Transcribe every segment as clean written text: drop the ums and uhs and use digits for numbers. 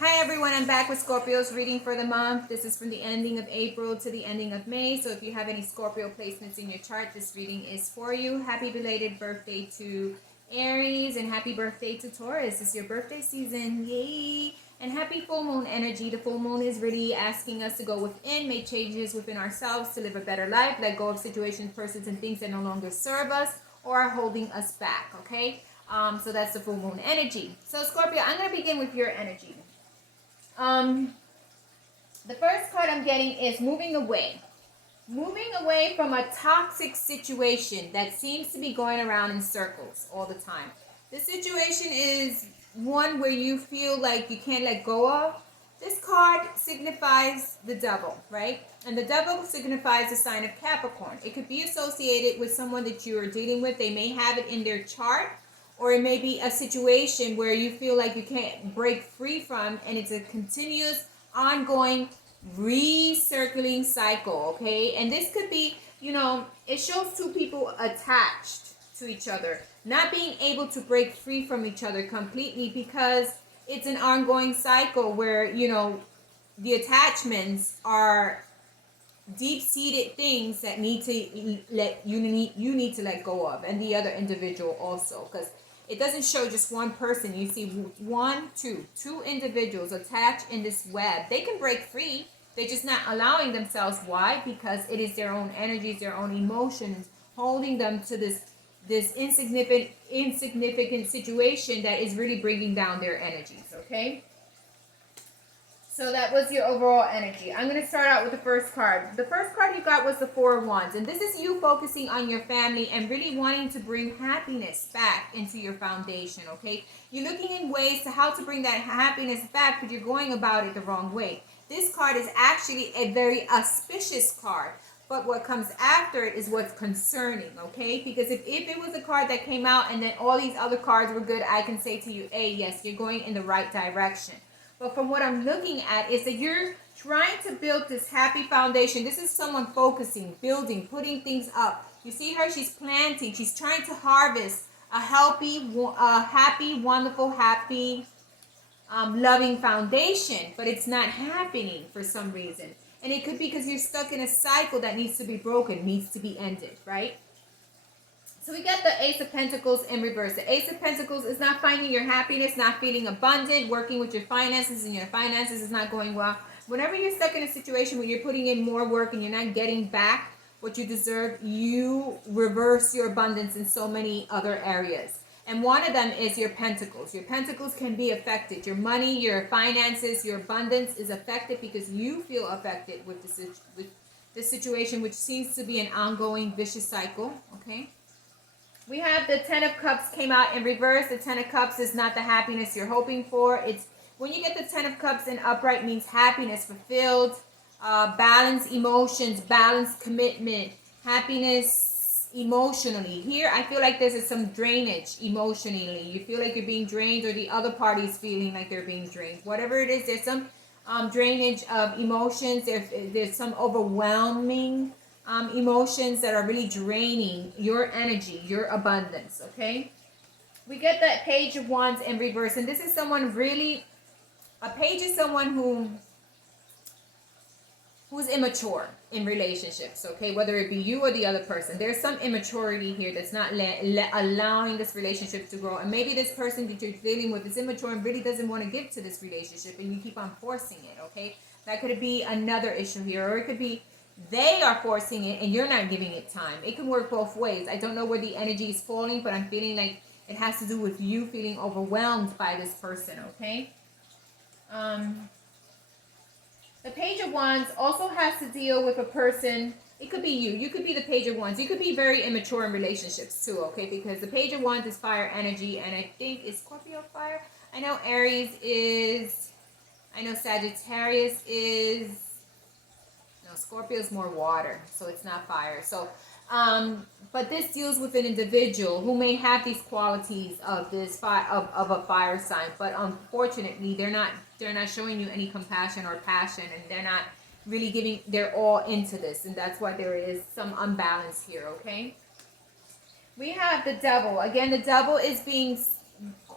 Hi everyone, I'm back with Scorpio's reading for the month. This is from the ending of April to the ending of May. So if you have any Scorpio placements in your chart, this reading is for you. Happy belated birthday to Aries and happy birthday to Taurus. It's your birthday season. Yay! And happy full moon energy. The full moon is really asking us to go within, make changes within ourselves to live a better life, let go of situations, persons, and things that no longer serve us or are holding us back, okay? So that's the full moon energy. So Scorpio, I'm going to begin with your energy. Um, the first card I'm getting is moving away. Moving away from a toxic situation that seems to be going around in circles all the time. The situation is one where you feel like you can't let go of. This card signifies the devil, right? And the devil signifies the sign of Capricorn. It could be associated with someone that you are dealing with. They may have it in their chart, or it may be a situation where you feel like you can't break free from, and it's a continuous, ongoing, recircling cycle, okay? And this could be, it shows two people attached to each other, not being able to break free from each other completely because it's an ongoing cycle where, the attachments are deep-seated things that need to need to let go of, and the other individual also, because it doesn't show just one person. You see two individuals attached in this web. They can break free. They're just not allowing themselves. Why? Because it is their own energies, their own emotions holding them to this insignificant situation that is really bringing down their energies, okay? So that was your overall energy. I'm going to start out with the first card. The first card you got was the Four of Wands. And this is you focusing on your family and really wanting to bring happiness back into your foundation, okay? You're looking in ways to how to bring that happiness back, but you're going about it the wrong way. This card is actually a very auspicious card. But what comes after it is what's concerning, okay? Because if it was a card that came out and then all these other cards were good, I can say to you, hey, yes, you're going in the right direction. But from what I'm looking at is that you're trying to build this happy foundation. This is someone focusing, building, putting things up. You see her, she's planting. She's trying to harvest a happy, wonderful, happy, loving foundation. But it's not happening for some reason. And it could be because you're stuck in a cycle that needs to be broken, needs to be ended, right? So we got the Ace of Pentacles in reverse. The Ace of Pentacles is not finding your happiness, not feeling abundant, working with your finances, and your finances is not going well. Whenever you're stuck in a situation where you're putting in more work and you're not getting back what you deserve, you reverse your abundance in so many other areas. And one of them is your pentacles. Your pentacles can be affected. Your money, your finances, your abundance is affected because you feel affected with this situation, which seems to be an ongoing vicious cycle, okay? We have the Ten of Cups came out in reverse. The Ten of Cups is not the happiness you're hoping for. It's when you get the Ten of Cups in upright means happiness, fulfilled, balanced emotions, balanced commitment, happiness emotionally. Here, I feel like there's some drainage emotionally. You feel like you're being drained or the other party's feeling like they're being drained. Whatever it is, there's some drainage of emotions. There's some overwhelming emotions that are really draining your energy, your abundance, okay? We get that Page of Wands in reverse, and this is someone really, a page is someone who's immature in relationships, okay? Whether it be you or the other person. There's some immaturity here that's not allowing this relationship to grow, and maybe this person that you're dealing with is immature and really doesn't want to give to this relationship, and you keep on forcing it, okay? That could be another issue here, or it could be they are forcing it and you're not giving it time. It can work both ways. I don't know where the energy is falling, but I'm feeling like it has to do with you feeling overwhelmed by this person, okay? The Page of Wands also has to deal with a person. It could be you. You could be the Page of Wands. You could be very immature in relationships too, okay? Because the Page of Wands is fire energy, and I think is Scorpio fire. I know Aries is. I know Sagittarius is. No, Scorpio is more water, so it's not fire. So, but this deals with an individual who may have these qualities of this of a fire sign, but unfortunately, they're not showing you any compassion or passion, and they're not really giving their all into this, and that's why there is some unbalance here. Okay. We have the Devil again. The Devil is being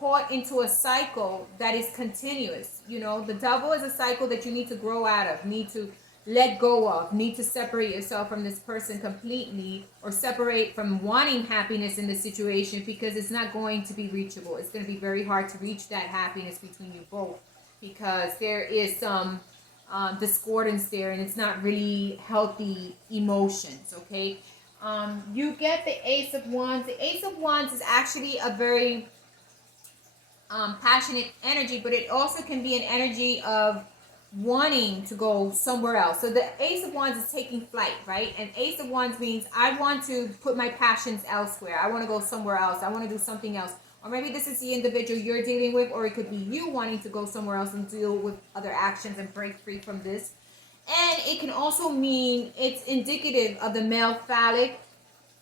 caught into a cycle that is continuous. You know, the devil is a cycle that you need to grow out of, need to let go of, need to separate yourself from this person completely, or separate from wanting happiness in this situation, because it's not going to be reachable. It's going to be very hard to reach that happiness between you both, because there is some discordance there, and it's not really healthy emotions. Okay. You get the Ace of Wands. The Ace of Wands is actually a very passionate energy, but it also can be an energy of wanting to go somewhere else. So the Ace of Wands is taking flight, right? And Ace of Wands means I want to put my passions elsewhere. I want to go somewhere else. I want to do something else. Or maybe this is the individual you're dealing with, or it could be you wanting to go somewhere else and deal with other actions and break free from this. And it can also mean it's indicative of the male phallic,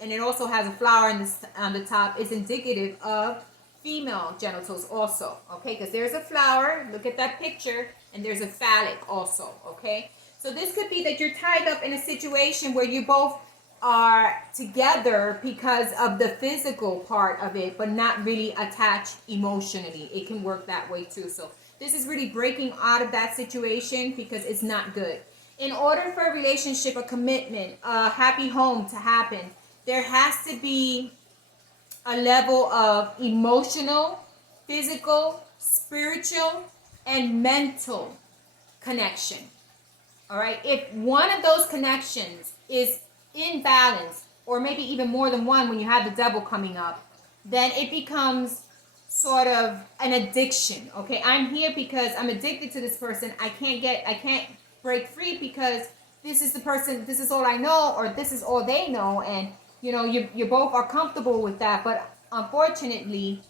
and it also has a flower on the top. It's indicative of female genitals also, okay? Because there's a flower, look at that picture, and there's a phallic also, okay? So this could be that you're tied up in a situation where you both are together because of the physical part of it, but not really attached emotionally. It can work that way too. So this is really breaking out of that situation because it's not good. In order for a relationship, a commitment, a happy home to happen, there has to be a level of emotional, physical, spiritual, and mental connection. All right. If one of those connections is in balance, or maybe even more than one when you have the devil coming up, then it becomes sort of an addiction. Okay. I'm here because I'm addicted to this person. I can't break free because this is the person, this is all I know, or this is all they know. And you know, you both are comfortable with that, but unfortunately,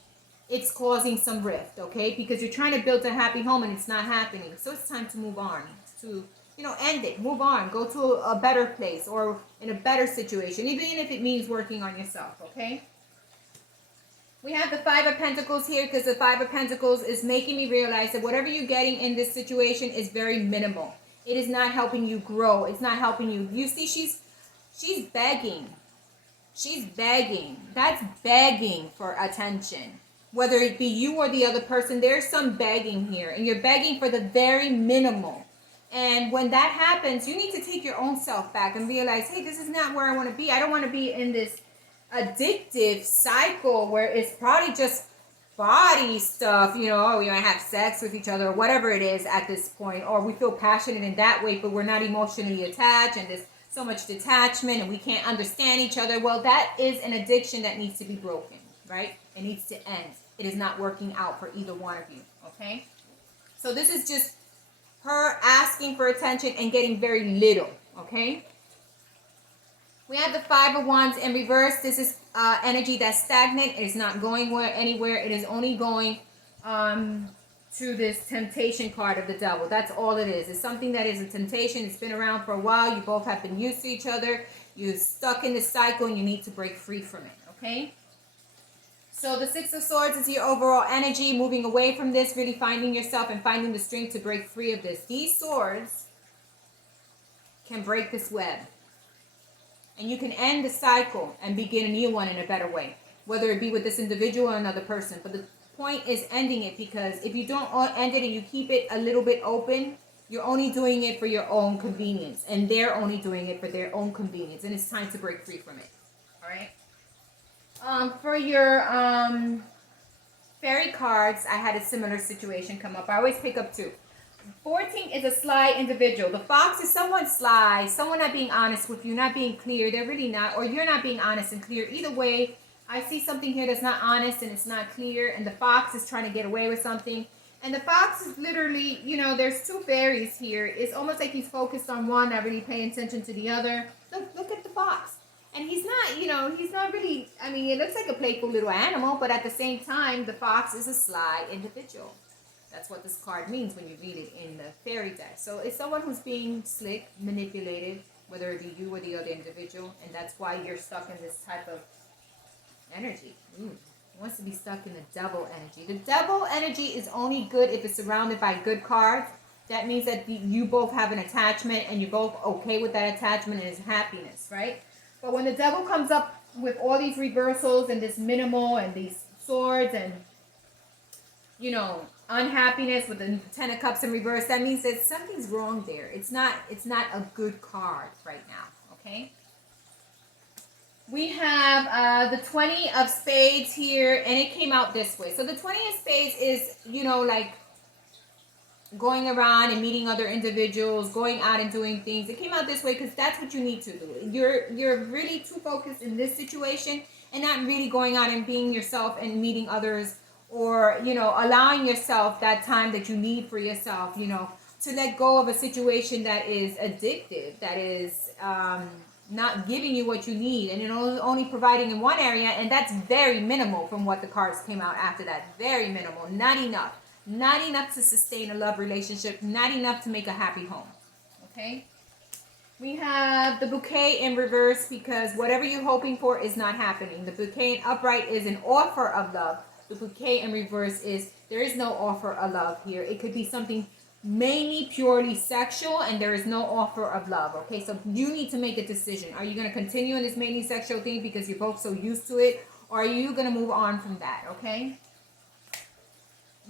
it's causing some rift, okay? Because you're trying to build a happy home and it's not happening. So it's time to move on, to, you know, end it, move on, go to a better place or in a better situation, even if it means working on yourself, okay? We have the Five of Pentacles here because the Five of Pentacles is making me realize that whatever you're getting in this situation is very minimal. It is not helping you grow. It's not helping you. You see, she's begging. She's begging. That's begging for attention. Whether it be you or the other person, there's some begging here. And you're begging for the very minimal. And when that happens, you need to take your own self back and realize, hey, this is not where I want to be. I don't want to be in this addictive cycle where it's probably just body stuff. You know, we might have sex with each other or whatever it is at this point. Or we feel passionate in that way, but we're not emotionally attached. And this so much detachment and we can't understand each other. Well, that is an addiction that needs to be broken, right? It needs to end. It is not working out for either one of you, okay? So this is just her asking for attention and getting very little, okay? We have the Five of Wands in reverse. This is energy that's stagnant. It is not going anywhere. It is only going to this temptation card of the devil. That's all it is. It's something that is a temptation. It's been around for a while. You both have been used to each other. You're stuck in this cycle and you need to break free from it, okay? So the Six of Swords is your overall energy, moving away from this, really finding yourself and finding the strength to break free of this. These swords can break this web. And you can end the cycle and begin a new one in a better way, whether it be with this individual or another person. But the point is ending it, because if you don't end it and you keep it a little bit open, you're only doing it for your own convenience, and they're only doing it for their own convenience, and it's time to break free from it. All right. For your fairy cards, I had a similar situation come up. I always pick up two. 14 is a sly individual. The fox is someone sly, someone not being honest with you, not being clear. They're really not, or you're not being honest and clear. Either way, I see something here that's not honest and it's not clear, and the fox is trying to get away with something. And the fox is literally, you know, there's two fairies here. It's almost like he's focused on one, not really paying attention to the other. Look at the fox. And he's not, you know, he's not really, I mean, it looks like a playful little animal, but at the same time, the fox is a sly individual. That's what this card means when you read it in the fairy deck. So it's someone who's being slick, manipulated, whether it be you or the other individual, and that's why you're stuck in this type of energy. Wants to be stuck in the devil energy. The devil energy is only good if it's surrounded by good cards. That means that you both have an attachment and you're both okay with that attachment and it's happiness, right? But when the devil comes up with all these reversals and this minimal and these swords and you know, unhappiness with the Ten of Cups in reverse. That means that something's wrong there. It's not a good card right now, okay? We have the 20 of Spades here, and it came out this way. So the 20 of Spades is, you know, like going around and meeting other individuals, going out and doing things. It came out this way because that's what you need to do. You're really too focused in this situation and not really going out and being yourself and meeting others, or, you know, allowing yourself that time that you need for yourself, you know, to let go of a situation that is addictive, that is not giving you what you need, and only providing in one area, and that's very minimal from what the cards came out after that. Very minimal, not enough. Not enough to sustain a love relationship, not enough to make a happy home. Okay? We have the bouquet in reverse because whatever you're hoping for is not happening. The bouquet in upright is an offer of love. The bouquet in reverse is there is no offer of love here. It could be something mainly purely sexual, and there is no offer of love. Okay, so you need to make a decision. Are you going to continue in this mainly sexual thing because you're both so used to it, or are you going to move on from that? Okay?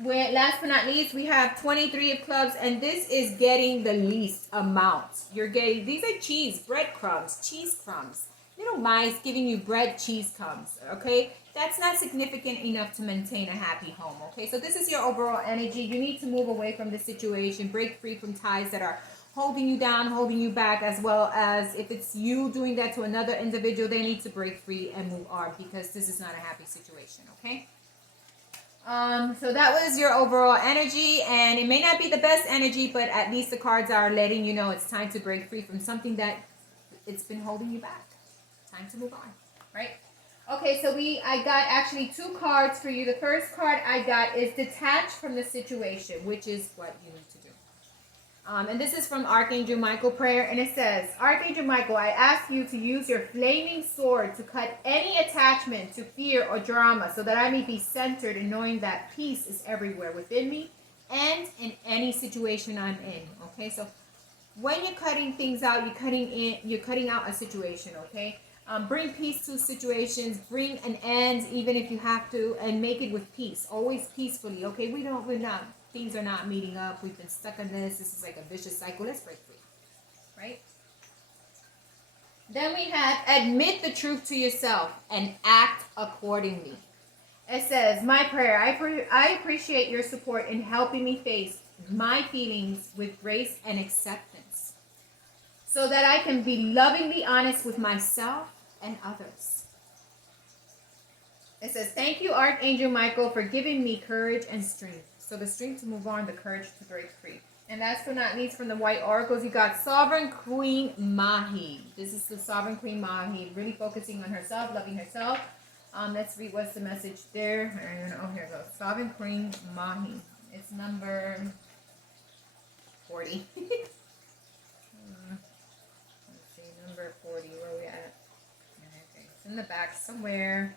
Last but not least, we have 23 of clubs, and this is getting the least amount. You're getting, these are cheese, breadcrumbs, cheese crumbs. Little mice giving you bread, cheese crumbs, okay? That's not significant enough to maintain a happy home, okay? So this is your overall energy. You need to move away from this situation, break free from ties that are holding you down, holding you back, as well as if it's you doing that to another individual, they need to break free and move on because this is not a happy situation, okay? So that was your overall energy, and it may not be the best energy, but at least the cards are letting you know it's time to break free from something that it's been holding you back. Time to move on, right? Okay, so I got actually 2 cards for you. The first card I got is detach from the situation, which is what you need to do. And this is from Archangel Michael prayer, and it says, Archangel Michael, I ask you to use your flaming sword to cut any attachment to fear or drama so that I may be centered in knowing that peace is everywhere within me and in any situation I'm in. Okay, so when you're cutting things out, you're cutting out a situation, okay? Bring peace to situations, bring an end even if you have to, and make it with peace, always peacefully, okay? Things are not meeting up. We've been stuck in this is like a vicious cycle. Let's break free, right? Then we have admit the truth to yourself and act accordingly. It says, my prayer, I appreciate your support in helping me face my feelings with grace and acceptance so that I can be lovingly honest with myself and others. It says, thank you, Archangel Michael, for giving me courage and strength. So the strength to move on, the courage to break free. And last but not least, from the White Oracles, you got Sovereign Queen Mahi. This is the Sovereign Queen Mahi, really focusing on herself, loving herself. Let's read what's the message there. Oh, here it goes. Sovereign Queen Mahi. It's number 40. Let's see, number 40. Where are we at? Okay, it's in the back somewhere.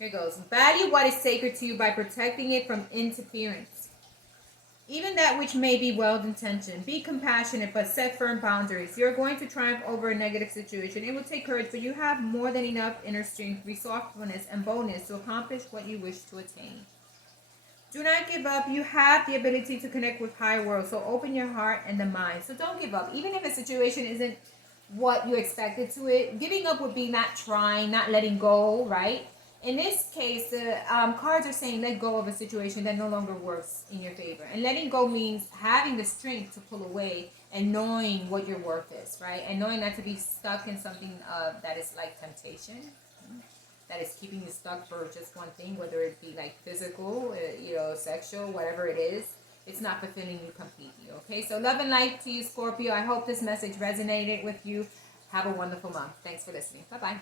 Here goes. Value what is sacred to you by protecting it from interference. Even that which may be well-intentioned. Be compassionate, but set firm boundaries. You're going to triumph over a negative situation. It will take courage, but you have more than enough inner strength, resourcefulness, and boldness to accomplish what you wish to attain. Do not give up. You have the ability to connect with higher world, so open your heart and the mind. So don't give up. Even if a situation isn't what you expected to it, giving up would be not trying, not letting go, right? In this case, the cards are saying let go of a situation that no longer works in your favor. And letting go means having the strength to pull away and knowing what your worth is, right? And knowing not to be stuck in something that is like temptation, that is keeping you stuck for just one thing, whether it be like physical, sexual, whatever it is. It's not fulfilling you completely, okay? So love and light to you, Scorpio. I hope this message resonated with you. Have a wonderful month. Thanks for listening. Bye-bye.